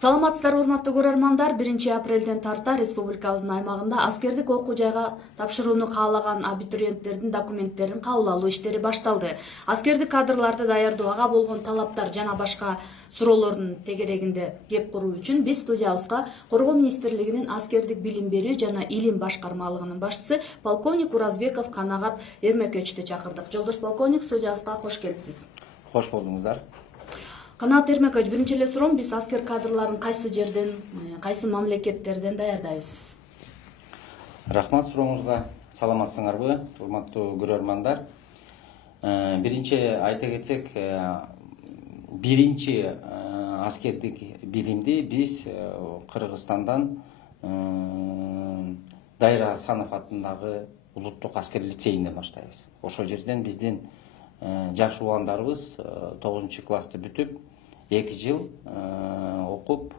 Саламатсыздар, урматтуу көрөрмандар. 1-апрелден тарта республикабыздын аймагында аскердик окуу жайга тапшырууну каалаган абитуриенттердин документтерин кабыл алуу иштери башталды. Аскердик кадрларды даярдоо, ага болгон талаптар жана башка суроолордун тегерегинде кеп куруу үчүн биз студиябызга Коргоо министрлигинин аскердик билим берүү жана илим башкармалыгынын башчысы полковник Уразбеков Канагат Эрмековичти чакырдык. Жолдош полковник, студиябызга кош келипсиз. Кош болдуңуздар. Канагат Эрмекович, биринчи эле суроом, биз аскер кадрларын кайсы жерден, кайсы мамлекеттерден даярдайбыз? Рахмат сурооңузга. Саламатсыңарбы, урматтуу көрөрмандар? Биринчи айта кетсек, биринчи аскердик билимди биз Кыргызстандан Дайыр Асанов атындагы улуттук аскер лицейинде баштайбыз. Ошол жерден биздин жаш уландарыбыз 9-классты бүтүп, 2 жыл окуп,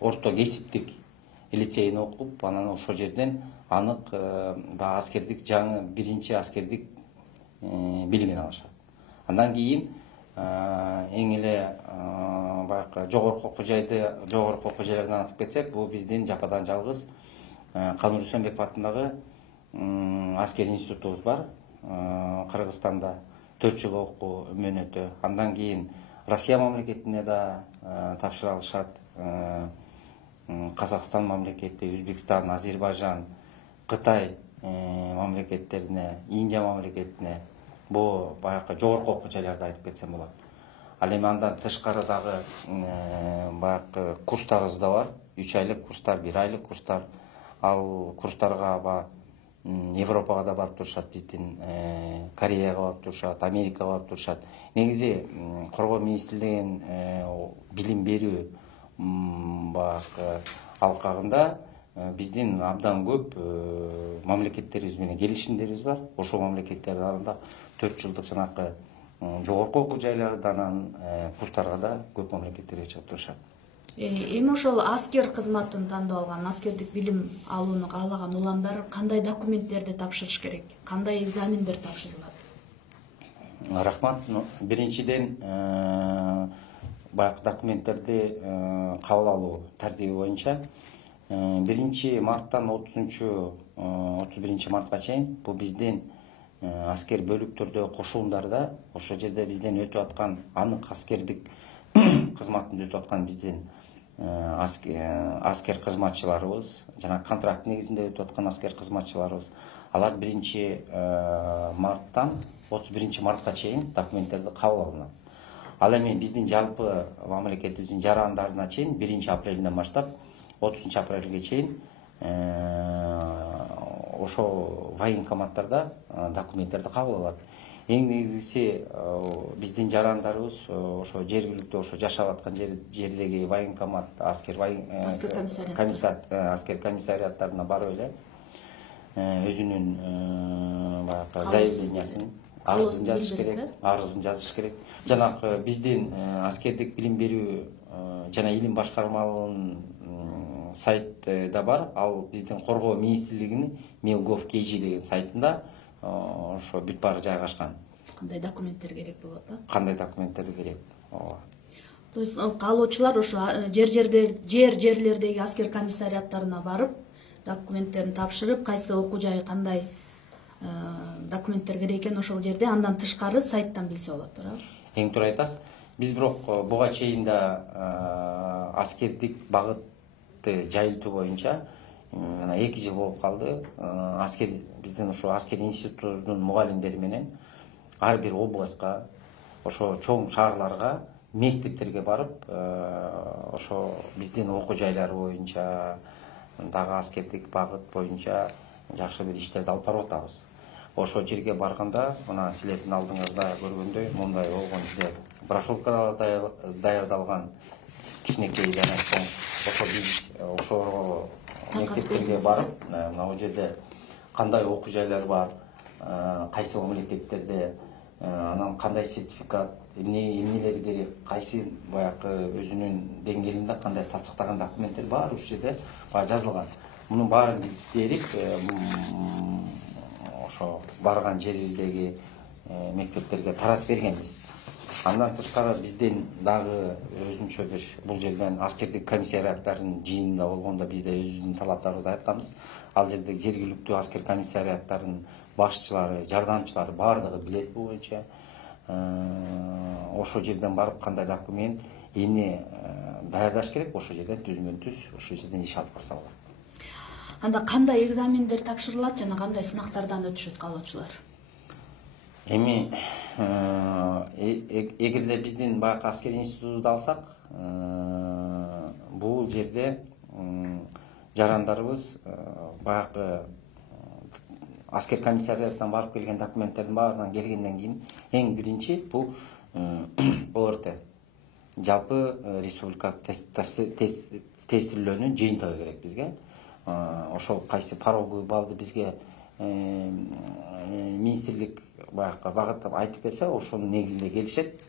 орто кесиптик лицейин окуп, анан ошол жерден анык аскердик жаңы биринчи аскердик билимин алышат. Андан кийин эң эле баягы жогорку окуу жайлардан антып кетсек, бул биздин жападан жалгыз Канур Үсөнбеков атындагы аскер институтубуз бар. Кыргызстанда 4 жыл окуу мөөнөтү. Андан кийин Россия мамлекетине да тапшыра алышат. Казакстан мамлекети, Өзбекстан, Азербайжан, Кытай мамлекеттерине, Индия мамлекетине, бул баягы жогорку окуу жайларды айтып кетсем болот. Ал эми андан тышкары дагы баягы курстарыбыз да бар. 3 айлык курстар, 1 айлык курстар. Ал курстарга Европага да барып турушат, биздин Кореяга барып турушат, Америкага барып турушат. Негизи Коргоо министрлигинин билим берүү баягы алкагында биздин абдан көп мамлекеттерибиз менен келишимдерибиз бар. Ошол мамлекеттердин арасында 4 жылдык жанакы жогорку окуу жайлардан курстарга да көп мамлекеттерге чыгып турушат. Эми ошол аскер кызматын тандап алган, аскердик билим алууну каалаган уландар кандай документтерди тапшырыш керек? Кандай экзамендер тапшырылат? Рахмат. Биринчиден баягы документтерди кабыл алуу тартиби боюнча 1 марттан 31 мартка чейин бул биздин аскер бөлүктөрдө, кошуундарда ошол жерде бизден өтүп аткан анык аскердик кызматын өтүп аткан биздин аскер кызматчыларыбыз, жана контракт негизинде өтүп аткан аскер кызматчыларыбыз, алар 1 марттан 31 мартка чейин документтерди кабыл алынат. Ал эми биздин жалпы мамлекетибиздин жарандарына чейин 1 апрелден баштап 30 апрелге чейин ошо военкоматтарда документтерди кабыл алат. Эң негизгиси биздин жарандарыбыз ошо жергиликтүү ошо жашап аткан жердеги военкомат, аскер комиссариаттарына барып эле өзүнүн баягы заявлениясын, арызын жазыш керек. Жанагы биздин аскердик билим берүү жана илим башкармалыгынын сайты да бар. Ал биздин Коргоо министрлигинин Mail.gov.kg деген сайтында ошо бүт баары жайгашкан. Кандай документтер керек болот, а? Кандай документтер керек? То есть каалоочулар ошо жерлердеги аскер комиссариаттарына барып, документтерин тапшырып, кайсы окуу жай кандай документтер керек экен ошол жерде, андан тышкары сайттан билсе болот, туура? Эң туура айтасыз. Биз бирок буга чейин да аскердик багытты жайылтуу боюнча 2 жыл болуп калды. Биздин ошо аскер институтунун мугалимдери менен ар бир областка, ошо чоң шаарларга, мектептерге барып, ошо биздин окуу жайлары боюнча, дагы аскердик багыт боюнча жакшы бир иштерди алып барып атабыз. Ошо жерге барганда, мына силердин алдыңызда көргөндөй, мындай болгон жерде брошюркалар даярдалган, кичинекей жана чоң. Ошо биз ошо мектептерге барып, мына жерде кандай окуу жайлар бар, кайсы мамлекеттерде, анан кандай сертификат, эмнелер керек, кайсы баягы өзүнүн деңгээлинде кандай тастыктаган документтер бар, ушул жерде жазылган. Мунун баарын биз берип, ошо барган жерибиздеги мектептерге таратып бергенбиз. Андан тышкары бизден дагы өзүнчө бир бул жерден аскердик комиссариаттардын жыйынында болгондо бизде өзүбүздүн талаптарыбызды айтканбыз. Ал жерде жергиликтүү аскер комиссариаттарынын башчылары, жардамчылары баардыгы билет бул боюнча. Ошол жерден барып кандай документ, эмне даярдаш керек, ошол жерден түзмөн-түз ошол жерден иш алып барса болот. Анда кандай экзамендер тапшырылат жана кандай сынактардан өтүшөт каалоочулар? Эми эгерде биздин баягы аскер институтубузду алсак, бул жерде жарандарыбыз баягы аскер комиссариятынан барып келген документтердин баарынан келгенден кийин эң биринчи бул ОРТ, жалпы республика тестирлөөнүн жыйынтыгы керек бизге. Ошол кайсы пороговый баллды бизге министрлик баягы багыттап айтып берсе, ошонун негизинде келишет.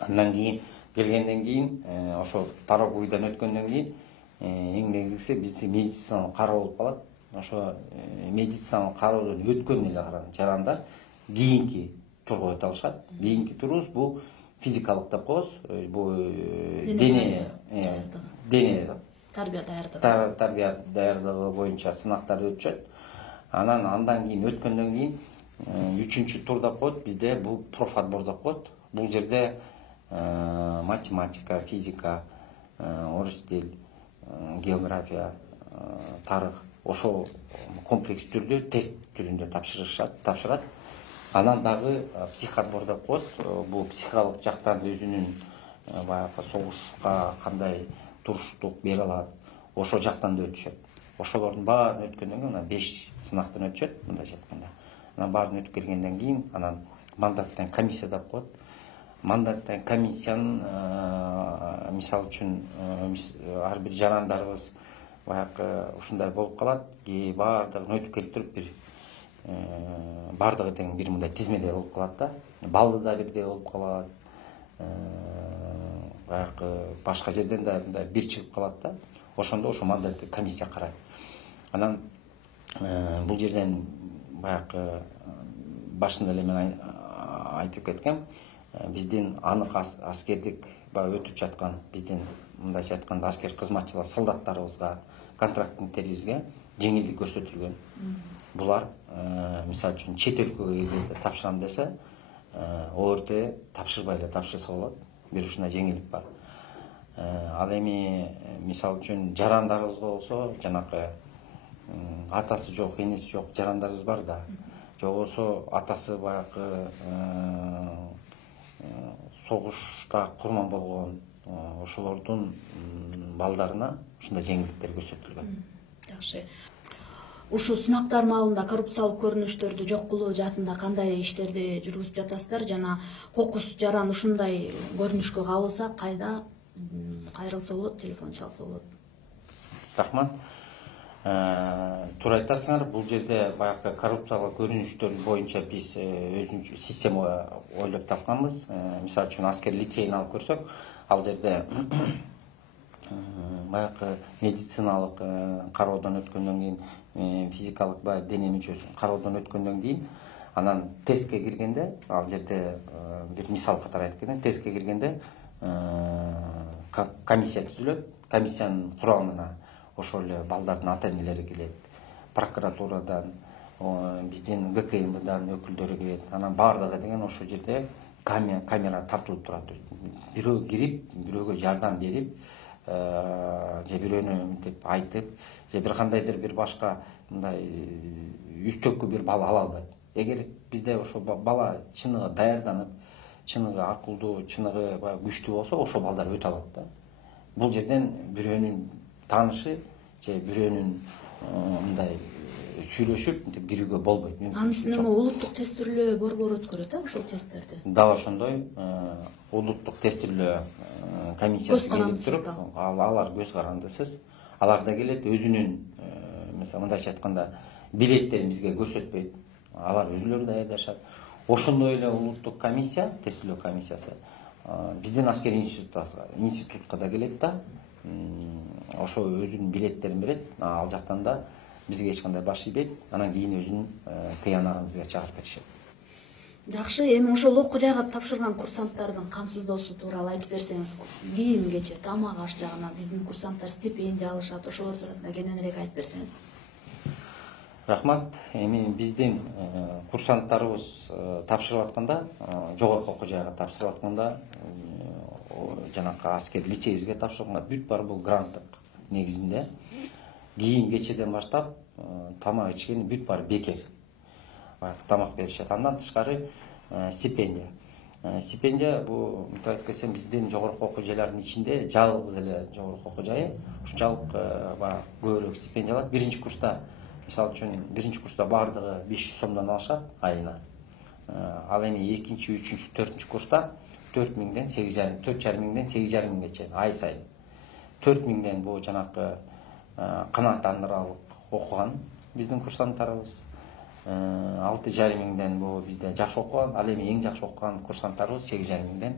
Андан кийин келгенден кийин ошол пороговыйдан өткөндөн кийин эң негизгиси бизде медициналык кароо болуп калат. Ошо медициналык кароодон өткөн эле жарандар кийинки турга өтө алышат. Кийинки турубуз бул физикалык деп коебуз. Бул дене тарбия даярдыгы боюнча сынактарды өтүшөт. Андан кийин өткөндөн кийин 3-чү тур деп коет. Бизде бул профотбор деп коет. Бул жерде математика, физика, орус тил, география, тарых ошол комплекс түрдө тест түрүндө тапшырат. Анан дагы психотбор деп коет. Бул психикалык жактан өзүнүн баягы согушка кандай туруштук бере алат, ошол жактан да өтүшөт. Ошолордун баарын өткөндөн кийин 5 сынактан өтүшөт, мындайча айтканда. Анан баарын өтүп келгенден кийин анан мандаттан комиссия деп коет. Мандаттан комиссиянын мисалы үчүн ар бир жарандарыбыз баягы ушундай болуп калат. Баардыгын өтүп келип туруп бир баардыгы тең бир мындай тизмеде болуп калат да. Баллы да бирдей болуп калат. Баягы башка жерден да мындай бир чыгып калат да. Ошондо ошо мандатты комиссия карайт. Анан бул жерден баягы башында эле мен айтып кеткем, биздин анык аскердик баягы өтүп жаткан биздин мындайча айтканда аскер кызматчылар, солдаттарыбызга, контрактниктерибизге жеңилдик көрсөтүлгөн. Булар мисалы үчүн чет өлкөгө келгенде тапшырам десе, ОРТ тапшырбай эле тапшырса болот. Бир ушундай жеңилдик бар. Ал эми мисалы үчүн жарандарыбызга болсо, жанакы атасы жок, энеси жок жарандарыбыз бар да. Же болсо атасы баягы согушта курман болгон ошолордун балдарына ушундай жеңилдиктер көрсөтүлгөн. Жакшы. Ушул сынактар маалында коррупциялык көрүнүштөрдү жок кылуу жаатында кандай иштерди жүргүзүп жатасыздар жана кокус жаран ушундай көрүнүшкө кабылса кайда кайрылса болот, телефон чалса болот? Рахмат. Туура айтасыңар, бул жерде баягы коррупциялык көрүнүштөр боюнча биз өзүнчө система ойлоп тапканбыз. Мисалы үчүн аскер лицейин алып көрсөк, ал жерде баягы медициналык кароодон өткөндөн кийин, физикалык баягы дене мүчөсүн кароодон өткөндөн кийин, анан тестке киргенде, ал жерде бир мисал катары айтып кетем, тестке киргенде комиссия түзүлөт. Комиссиянын курамына ошол эле балдардын ата-энелери келет, прокуратурадан, биздин ГКМдан өкүлдөрү келет. Анан баардыгы деген ошол жерде камера тартылып турат. Бирөө кирип, бирөөгө жардам берип, же бирөөнү мынтип айтып, же бир кандайдыр бир башка мындай үстөккө бир бала ала албайт. Эгер бизде ошо бала чыныгы даярданып, чыныгы акылдуу, чыныгы күчтүү болсо, ошол балдар өтө алат да. Бул жерден бирөөнүн таанышы же бирөөнүн мындай сүйлөшүп мынтип кирүүгө болбойт. Анын үстүнө улуттук тестирлөө борбору өткөрөт ошол тесттерди. Дал ошондой улуттук тестирлөө комиссиясы келип туруп, алар көз карандысыз. Алар да келет, өзүнүн мисалы мындайча айтканда билеттерин бизге көрсөтпөйт. Алар өзүлөрү даярдашат. Ошондой эле улуттук комиссия, тестилөө комиссиясы биздин аскер институтка да келет да. Ошо өзүнүн билеттерин берет. Ал жактан да бизге эч кандай баш ийбейт. Анан кийин өзүнүн тыянагын бизге чыгарып беришет. Жакшы, эми ошол окуу жайга тапшырган курсанттардын камсыздоосу тууралуу айтып берсеңиз. Кийим кече, тамак аш жагынан биздин курсанттар стипендия алышат, ошолор туурасында кененирээк айтып берсеңиз. Рахмат. Эми биздин курсанттарыбыз тапшырып атканда, жогорку окуу жайга тапшырып атканда, жанакы аскер лицейибизге тапшырганда бүт бар бул гранттык негизинде. Кийим кечеден баштап тамак ичкен бүт бар бекер. Тамак беришет. Андан тышкары стипендия. Стипендия бул мынтип айтып кетсем биздин жогорку окуу жайлардын ичинде жалгыз эле жогорку окуу жайы. Ушунчалык көбүрөөк стипендия алат. Биринчи курста, мисалы үчүн, биринчи курста бардыгы 500 сомдон алышат айына. Ал эми экинчи, үчүнчү, төртүнчү курста 4000ден 8,5 миңге чейин ай сайын. 4000ден бул жанакы канааттандыралык окуган биздин курсанттарыбыз. 6,5 миңден бул бизде жакшы окуган, ал эми эң жакшы окуган курсанттарыбыз 8,5 миңден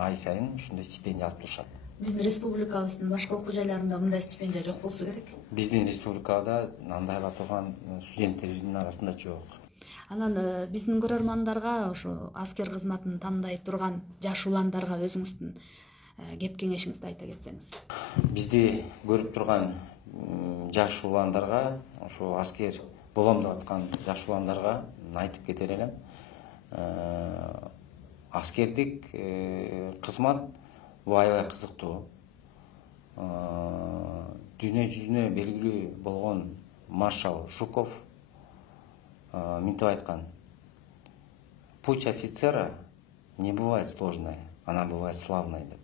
ай сайын ушундай стипендия алып турушат. Биздин республикабыздын башка окуу жайларында мындай стипендия жок болсо керек. Биздин республикада андай ала турган студенттердин арасында жок. Анан биздин көрөрмандарга ошо аскер кызматын тандай турган жаш уландарга өзүңүздүн кеп кеңешиңизди айта кетсеңиз. Бизди көрүп турган жаш уландарга, ошо аскер болом деп аткан жаш уландарга айтып кетер элем. Аскердик кызмат бул аябай кызыктуу. Дүйнө жүзүнө белгилүү болгон маршал Жуков мынтип айткан: путь офицера не бывает сложной, она бывает славной деп.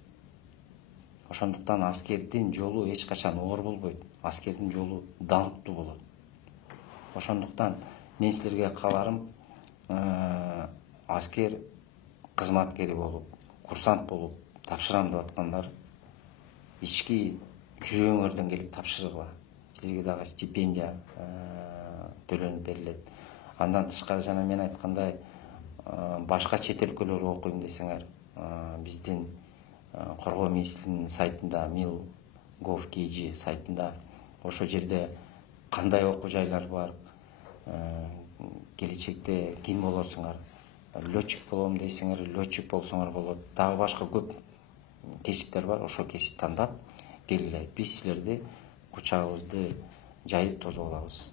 Ошондуктан аскердин жолу эч качан оор болбойт, аскердин жолу даңктуу болот. Ошондуктан мен силерге кааларым, аскер кызматкери болуп, курсант болуп тапшырам деп аткандар ички жүрөгүңөрдөн келип тапшыргыла. Силерге дагы стипендия төлөнүп берилет. Андан тышкары жана мен айткандай, башка чет өлкөлөргө окуйм десеңер, биздин коргоо министрлигинин сайтында, mil.gov.kg сайтында ошол жерде кандай окуу жайлар бар, келечекте ким болосуңар, летчик болом дейсиңер, летчик болсоңор болот. Дагы башка көп кесиптер бар, ошол кесип тандап келгиле. Биз силерди кучагыбызды жайып тосуп алабыз.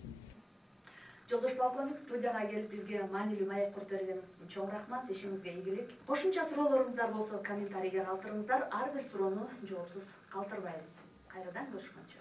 Жолдош полковник, студияга келип бизге маанилүү маек куруп бергениңиз үчүн чоң рахмат, ишиңизге ийгилик. Кошумча суроолоруңуздар болсо комментарийге калтырыңыздар, ар бир суроону жоопсуз калтырбайбыз. Кайрадан көрүшкөнчө.